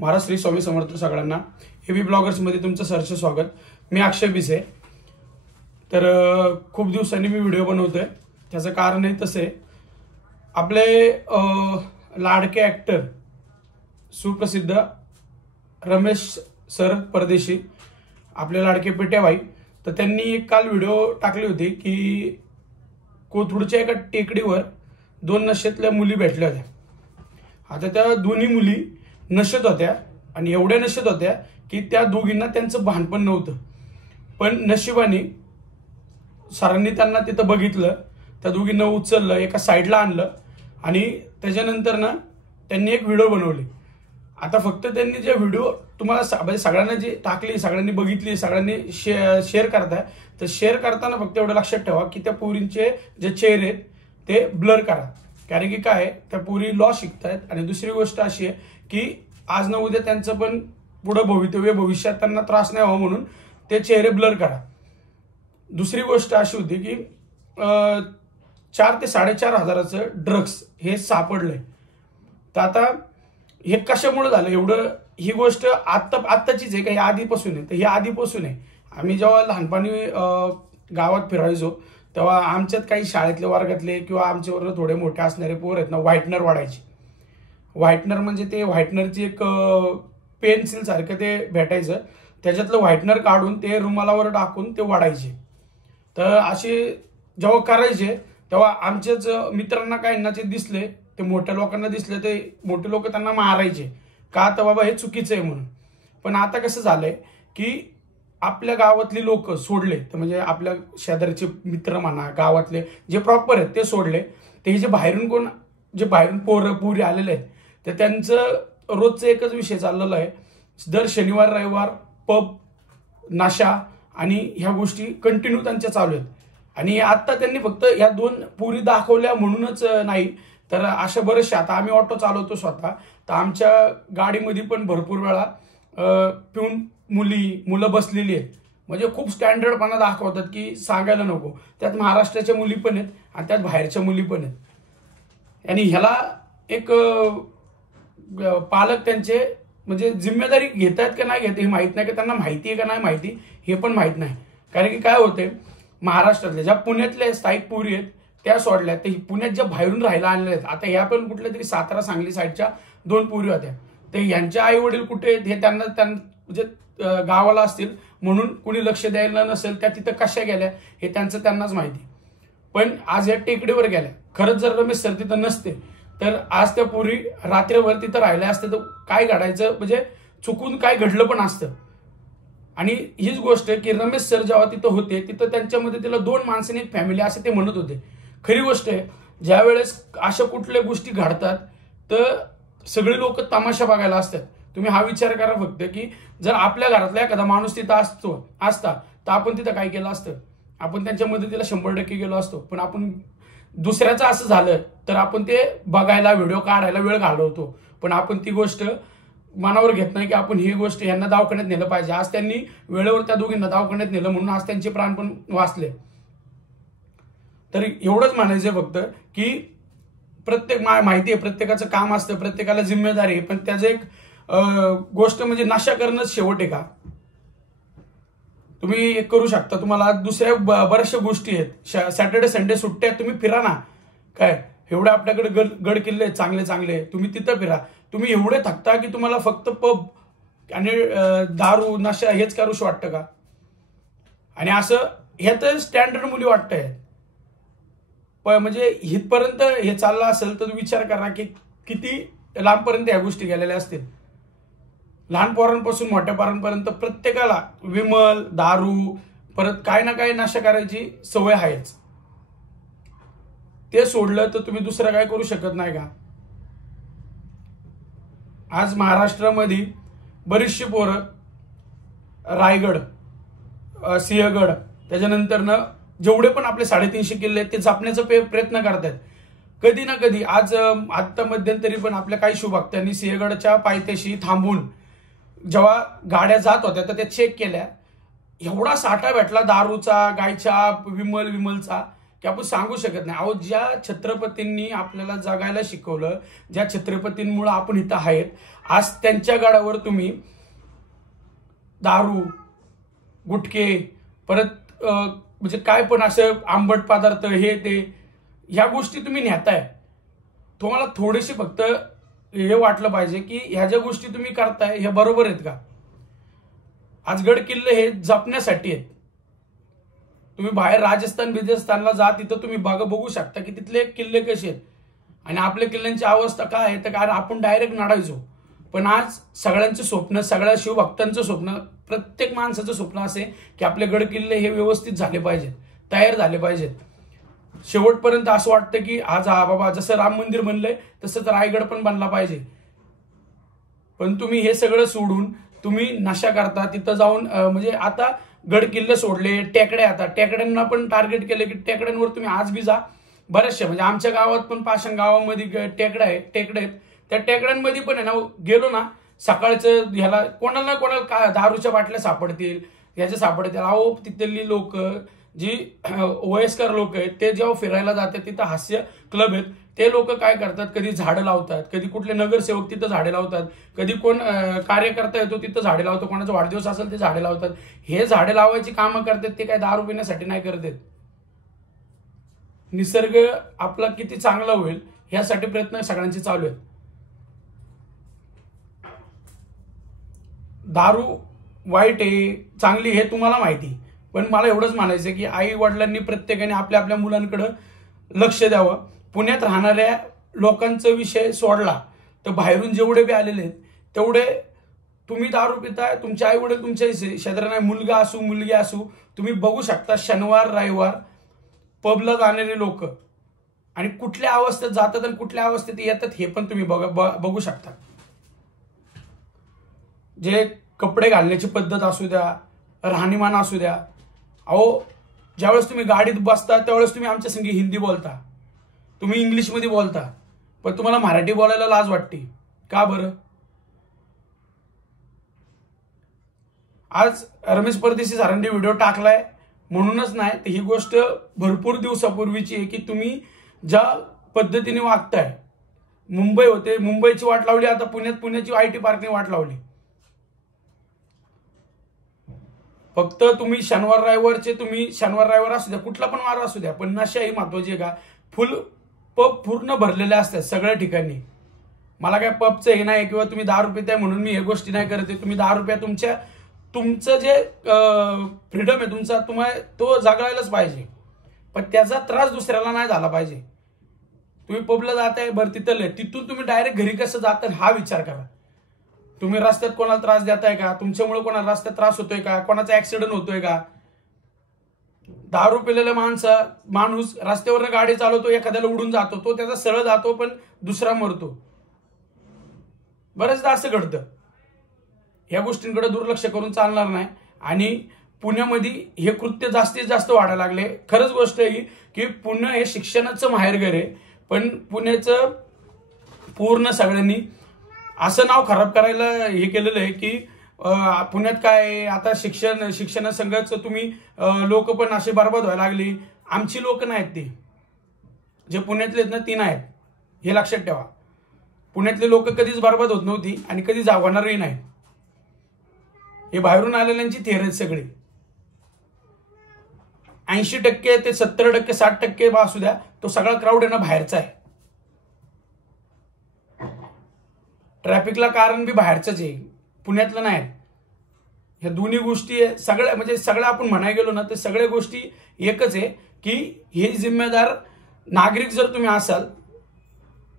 महाराज श्री स्वामी समर्थ सगळ्यांना एबी ब्लॉगर्समध्ये तुमचं सहर्ष स्वागत। मी अक्षय बिसे। तर खूप दिवसांनी मी व्हिडिओ बनवतोय, त्याचं कारण आहे तसे आपले लाडके ॲक्टर सुप्रसिद्ध रमेश सर परदेशी, आपले लाडके पेट्याबाई, तर त्यांनी एक काल व्हिडिओ टाकली होती की कोथरूडच्या एका टेकडीवर दोन नशेतल्या मुली भेटल्या होत्या। आता त्या दोन्ही मुली नशेत होत्या आणि एवढ्या नशेत होत्या की त्या दोघींना त्यांचं भानपण नव्हतं, पण नशिबाने सरांनी त्यांना तिथं बघितलं, त्या दोघींना उचललं, एका साईडला आणलं आणि त्याच्यानंतर ना त्यांनी एक व्हिडिओ बनवली। आता फक्त त्यांनी जे व्हिडिओ तुम्हाला म्हणजे सगळ्यांना जी टाकली, सगळ्यांनी बघितली, सगळ्यांनी शेअर करताय, तर शेअर करताना फक्त एवढं लक्षात ठेवा की त्या पोरींचे जे चेहरे आहेत ते ब्लर करा, कारण की काय त्या पोरी लॉ शिकतायत आणि दुसरी गोष्ट अशी आहे की आज ना उद्या त्यांचं पण पुढे भविष्यात त्यांना त्रास नाही व्हावा म्हणून ते चेहरे ब्लर करा। दुसरी गोष्ट अशी होती की 4 ते 4.5 हजाराचं ड्रग्स हे सापडलंय। तर आता हे कशामुळे झालं एवढं, ही गोष्ट आत्ताचीच आहे का, हे आधीपासून आहे? तर हे आधीपासून आहे। आम्ही जेव्हा लहानपणी गावात फिरायचो तेव्हा आमच्यात काही शाळेतले वर्गातले किंवा आमच्यावर थोडे मोठे असणारे पोर आहेत ना, व्हाईटनर वाढायचे। व्हाईटनर म्हणजे ते व्हाईटनरची एक पेन्सिल सारखं ते भेटायचं, त्याच्यातलं व्हाईटनर काढून ते रुमालावर टाकून ते वाढायचे। तर असे जेव्हा करायचे तेव्हा आमच्याच मित्रांना काहींना ते दिसले, ते मोठ्या लोकांना दिसले, ते मोठे लोक त्यांना मारायचे का, तर बाबा हे चुकीचं आहे म्हणून। पण आता कसं झालंय की आपल्या गावातली लोक सोडले, तर म्हणजे आपल्या शेजारचे मित्र म्हणा, गावातले जे प्रॉपर आहेत ते सोडले, ते जे बाहेरून जे बाहेरून पोरी आलेले आहेत, तर त्यांचं रोजचं एकच विषय चाललेला आहे, दर शनिवार रविवार पब, नशा आणि ह्या गोष्टी कंटिन्यू त्यांच्या चालू आहेत। आणि आता त्यांनी फक्त या 2 पोरी दाखवल्या म्हणूनच नाही, तर अशा बरेचशा, आता आम्ही ऑटो चालवतो स्वतः, तर आमच्या गाडीमध्ये पण भरपूर वेळा पिऊन मुलं बसलेली आहेत, म्हणजे खूप स्टँडर्डपणा दाखवतात की सांगायला नको। त्यात महाराष्ट्राच्या मुली पण आहेत आणि त्यात बाहेरच्या मुली पण आहेत। आणि ह्याला एक पालक त्यांचे म्हणजे जिम्मेदारी घेत आहेत का नाही घेत हे माहीत नाही, की त्यांना माहिती आहे का नाही माहिती हे पण माहीत नाही। कारण की काय होते, महाराष्ट्रातल्या ज्या पुण्यातल्या स्थायिक पोरी आहेत त्या सोडल्या, तर पुण्यात ज्या बाहेरून राहायला आणल्या आहेत, आता ह्या पण कुठल्या तरी सातारा सांगली साईडच्या 2 पोरी होत्या, तर यांच्या आई वडील कुठे आहेत हे त्यांना म्हणजे गावाला असतील म्हणून कुणी लक्ष द्यायला नसेल, त्या तिथं कशा गेल्या हे त्यांनाच माहिती। पण आज या टेकडीवर गेल्या, खरंच जर रमेश सर तिथं नसते तर आज त्या पोरी रात्रभर तिथं राहिल्या असते, तर काय घडायचं, म्हणजे चुकून काय घडलं पण असतं। आणि हीच गोष्ट की रमेश सर जेव्हा तिथं होते, तिथं त्यांच्यामध्ये तिला 2 माणसांनी एक फॅमिली असं ते म्हणत होते। खरी गोष्ट आहे, ज्या वेळेस अशा कुठल्या गोष्टी घडतात तर सगळे लोक तमाशा बघायला असतात। तुम्ही हा विचार करा फक्त की जर आपल्या घरातला एखादा माणूस तिथं असता तर आपण तिथं काय केलं असतं, आपण त्यांच्या मदतीला 100% गेलो असतो। पण आपण दुसऱ्याचं असं झालं तर आपण ते बघायला, व्हिडिओ काढायला वेळ घालवतो, पण आपण ती गोष्ट मनावर घेत नाही की आपण ही गोष्ट यांना दवाखान्यात नेलं पाहिजे। आज त्यांनी वेळेवर त्या दोघींना दवाखान्यात नेलं म्हणून आज त्यांचे प्राण पण वाचले। तर एवढंच म्हणायचं फक्त की प्रत्येक माहिती आहे, प्रत्येकाचं काम असतं, प्रत्येकाला जिम्मेदारी आहे, पण त्याचं एक गोष्ट म्हणजे नशा करणंच शेवट आहे का? तुम्ही एक करू शकता, तुम्हाला दुसऱ्या बऱ्याचशा गोष्टी आहेत, सॅटर्डे संडे सुट्ट्या, तुम्ही फिरा ना, काय एवढे आपल्याकडे गड किल्ले आहेत चांगले चांगले, तुम्ही तिथं फिरा। तुम्ही एवढे थकता की तुम्हाला फक्त पब आणि दारू नशा हेच करूशी वाटतं का? आणि असं हे तर स्टँडर्ड मुली वाटतंय, म्हणजे इथपर्यंत हे चाललं असेल तर विचार करा की किती लांबपर्यंत ह्या गोष्टी गेलेल्या असतील। लहान पोरांपासून मोठ्या पोरांपर्यंत प्रत्येकाला विमल, दारू, परत काय ना काय नशा करायची सवय आहेच। ते सोडलं तर तुम्ही दुसरं काय करू शकत नाही का? आज महाराष्ट्रामध्ये बरीचशी पोरं रायगड, सिंहगड, त्याच्यानंतर जेवढे पण आपले 350 किल्ले आहेत ते जपण्याचा प्रयत्न करतात कधी ना कधी। आज आत्ता मध्यंतरी पण आपल्या काही शिवभक्तांनी सिंहगडच्या पायथ्याशी थांबून जेव्हा गाड्या जात होत्या तर त्या चेक केल्या, एवढा साठा भेटला दारूचा, गायच्या, विमलचा की आपण सांगू शकत नाही. अहो, ज्या छत्रपतींनी आपल्याला जगायला शिकवलं, ज्या छत्रपतींमुळे आपण इथं आहेत, आज त्यांच्या गडावर तुम्ही दारू, गुटखे, परत म्हणजे काय पण असं आंबट पदार्थ, हे ते, ह्या गोष्टी तुम्ही नेताय. तुम्हाला थोडीशी फक्त हे वाटलं पाहिजे की ह्या ज्या गोष्टी तुम्ही करताय हे बरोबर आहेत का. आज गड किल्ले हे जपण्यासाठी आहेत. तुम्ही बाहेर राजस्थान बिजस्थानला जा, तिथं तुम्ही बघू शकता की तिथले किल्ले कसे आहेत आणि आपल्या किल्ल्यांची अवस्था काय आहे. तर कारण आपण डायरेक्ट नाडायचो, पण आज सगळ्यांचं स्वप्न, सगळ्या शिवभक्तांचं स्वप्न, प्रत्येक माणसाचं स्वप्न असे की आपले गड किल्ले हे व्यवस्थित झाले पाहिजेत, तयार झाले पाहिजेत. शेवटपर्यंत असं वाटतं की आज बाबा जसं राम मंदिर बनलंय तसंच रायगड पण बनला पाहिजे. पण तुम्ही हे सगळं सोडून तुम्ही नशा करता, तिथं जाऊन म्हणजे आता गड किल्ले सोडले, टेकड्या, आता टेकड्यांना पण टार्गेट केले की टेकड्यांवर तुम्ही आज बी जा. बरेचसे म्हणजे आमच्या गावात पण पाषाण गावामध्ये टेकडे आहेत. त्या टेकड्यांमध्ये पण आहे ना, गेलो ना सकाळचं, ह्याला कोणाला ना कोणाला दारूच्या बाटल्या सापडतील, ह्याच्या सापडतील. अहो, तिथली लोक, जी वयस्कर लोक आहेत, ते जेव्हा फिरायला जातात, तिथं हास्य क्लब आहेत, ते लोक काय करतात, कधी झाडं लावतात, कधी कुठले नगरसेवक तिथं झाडे लावतात, कधी कोण कार्यकर्ता येतो तिथं झाडे लावतो, कोणाचा वाढदिवस असेल ते झाडे लावतात. हे झाडे लावायची कामं करतात, ते काय दारू पिण्यासाठी नाही करतात. निसर्ग आपला किती चांगला होईल यासाठी प्रयत्न सगळ्यांचे चालू आहेत. दारू वाईट आहे, चांगली, हे तुम्हाला माहिती, पण मला एवढंच म्हणायचं की आई वडिलांनी प्रत्येकाने आपल्या आपल्या मुलांकडे लक्ष द्यावं. पुण्यात राहणाऱ्या लोकांचा विषय सोडला तर बाहेरून जेवढे बी आलेले आहेत तेवढे तुम्ही दारू पिताय, तुमचे आई वडील तुमच्या शेजारी नाही, मुलगा असू मुलगी असू, तुम्ही बघू शकता शनिवार रविवार पबला जाणारे लोक आणि कुठल्या अवस्थेत जातात आणि कुठल्या अवस्थेत येतात हे पण तुम्ही बघू शकता. जे कपडे घालण्याची पद्धत असू द्या, राहणीमान असू द्या. अहो, ज्यावेळेस तुम्ही गाडीत बसता त्यावेळेस तुम्ही आमच्या संगी हिंदी बोलता, तुम्ही इंग्लिशमध्ये बोलता, पण तुम्हाला मराठी बोलायला लाज वाटते. का बरं? आज रमेश परदेशी सरांनी व्हिडिओ टाकलाय म्हणूनच नाही, तर ही गोष्ट भरपूर दिवसापूर्वीची आहे की तुम्ही ज्या पद्धतीने वागताय. मुंबई होते, मुंबईची वाट लावली, आता पुण्याची IT पार्कने वाट लावली. फक्त तुम्ही शनिवार रविवार असू द्या, कुठला पण वार असू द्या, पण नशा ही महत्वाची आहे का. पब पूर्ण भरलेले असतात सगळ्या ठिकाणी. मला काय पबचं हे नाही किंवा तुम्ही 10 रुपये म्हणून मी हे गोष्टी नाही करते. तुम्ही 10 रुपये तुमचं जे फ्रीडम आहे तुमचा, तुम्हाला तो जगायलाच पाहिजे, पण त्याचा त्रास दुसऱ्याला नाही झाला पाहिजे. तुम्ही पबला जाताय, बरं तिथून तुम्ही डायरेक्ट घरी कसं जाताय हा विचार करा. तुम्ही रस्त्यात कोणाला त्रास देताय का, तुमच्यामुळे कोणाला रस्त्यात त्रास होतोय का, कोणाचा ऍक्सिडेंट होतोय का. दारू पिलेला माणूस रस्त्यावर गाडी चालवतो, एखाद्याला उडून जातो, तो त्याचा सरळ जातो पण दुसरा मरतो. बरेचदा असं घडतं. या गोष्टींकडे दुर्लक्ष करून चालणार नाही. आणि पुण्यामध्ये हे कृत्य जास्तीत जास्त वाढायला लागले. खरंच गोष्ट आहे की पुणे हे शिक्षणाचं माहेरघर आहे, पण पुण्याचं पूर्ण सगळ्यांनी असं नाव खराब करायला हे केलेलं आहे की पुण्यात काय आता शिक्षणासंगच तुम्ही लोक पण असे बरबाद व्हायला लागली. आमची लोक नाहीत ती, जे पुण्यातले आहेत ना ती नाहीत, हे लक्षात ठेवा. पुण्यातले लोक कधीच बरबाद होत नव्हती आणि कधी जागवणारही नाही. हे बाहेरून आलेल्यांची थेअरी आहेत सगळी. 80% ते 70% 60% असू द्या, तो सगळा क्राऊड आहे ना बाहेरचा आहे. ट्रॅफिकला कारण बी बाहेरचंच आहे, पुण्यातलं नाही. ह्या दोन्ही गोष्टी सगळ्या म्हणजे सगळ्या आपण म्हणायला गेलो ना तर सगळ्या गोष्टी एकच आहे की हे जिम्मेदार नागरिक जर तुम्ही असाल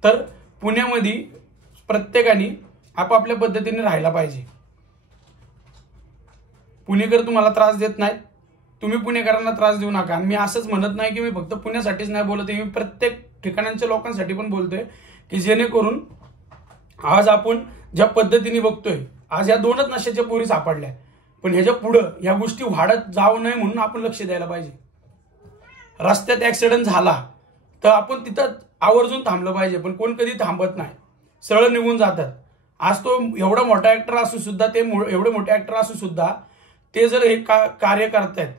तर पुण्यामध्ये प्रत्येकाने आपापल्या पद्धतीने राहायला पाहिजे. पुणेकर तुम्हाला त्रास देत नाहीत, तुम्ही पुणेकरांना त्रास देऊ नका. आणि मी असंच म्हणत नाही की मी फक्त पुण्यासाठीच नाही बोलत आहे, मी प्रत्येक ठिकाणच्या लोकांसाठी पण बोलतोय की जेणेकरून आज आपण ज्या पद्धतीने बघतोय, आज या 2च नशेच्या पोरी सापडल्या, पण ह्याच्या पुढं या गोष्टी वाढत जाऊ नये म्हणून आपण लक्ष द्यायला पाहिजे. रस्त्यात ऍक्सिडेंट झाला तर आपण तिथं आवर्जून थांबलं पाहिजे, पण कोण कधी थांबत नाही, सरळ निघून जातात. आज तो एवढा मोठा ऍक्टर असू सुद्धा, ते एवढे मोठे ऍक्टर असू सुद्धा ते जर हे कार्य करतायत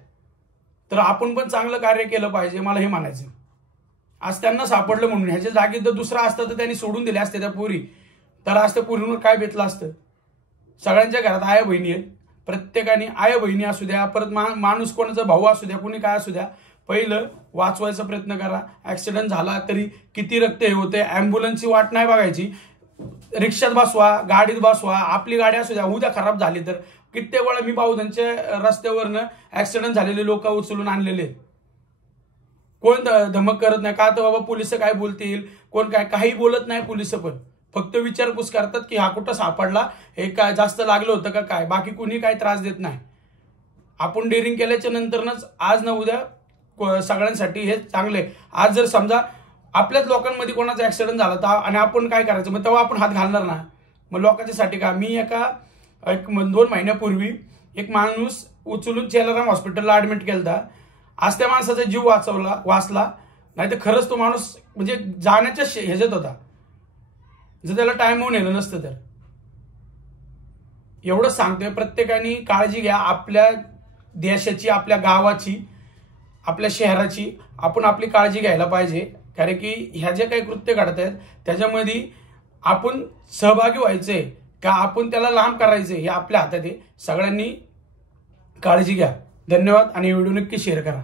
तर आपण पण चांगलं कार्य केलं पाहिजे, मला हे म्हणायचं. आज त्यांना सापडलं म्हणून ह्याच्या जागी जर दुसरा असतं तर त्यांनी सोडून दिले असते त्या पोरी, तर आज त्या पोरींवर काय बेतलं असतं. सगळ्यांच्या घरात आया बहिणी आहेत, प्रत्येकाने आया बहिणी असू द्या, परत माणूस कोणाचा भाऊ असू द्या, कोणी काय असू द्या, पहिलं वाचवायचा प्रयत्न करा. ऍक्सिडेंट झाला तरी किती रक्त हे होते, ॲम्ब्युलन्सची वाट नाही बघायची, रिक्षात बसवा, गाडीत बसवा, आपली गाडी असू द्या, उद्या खराब झाली तर. कित्येक वेळा मी बाहुधनच्या रस्त्यावरनं ऍक्सिडेंट झालेले लोक उचलून आणलेले. कोण धमक करत नाही का, तर बाबा पोलिस काय बोलतील, कोण काय, काही बोलत नाही. पोलिस पण फक्त विचारपूस करतात की हा कुठं सापडला, हे काय जास्त लागलं होतं का काय, बाकी कुणी काही त्रास देत नाही. आपण डेअरिंग केल्याच्या नंतरच आज ना उद्या सगळ्यांसाठी हे चांगले. आज जर समजा आपल्याच लोकांमध्ये कोणाचा ऍक्सिडेंट झाला तर आणि आपण काय करायचं, मग तेव्हा आपण हात घालणार ना. मग लोकांच्यासाठी का. मी एक 2 महिन्यापूर्वी एक माणूस उचलून चेलाराम हॉस्पिटलला ऍडमिट केला. आज त्या माणसाचा जीव वाचला, नाही तर खरंच तो माणूस म्हणजे जाण्याच्या ह्याच्यात होता, जर त्याला टाइम होऊन येणं नसतं तर. एवढंच सांगतोय, प्रत्येकाने काळजी घ्या आपल्या देशाची, आपल्या गावाची, आपल्या शहराची. आपण आपली काळजी घ्यायला पाहिजे, कारण की ह्या जे काही कृत्य घडत आहेत त्याच्यामध्ये आपण सहभागी व्हायचंय का आपण त्याला लांब करायचंय हे आपल्या हातात आहे. सगळ्यांनी काळजी घ्या. धन्यवाद आणि व्हिडिओ नक्की शेअर करा.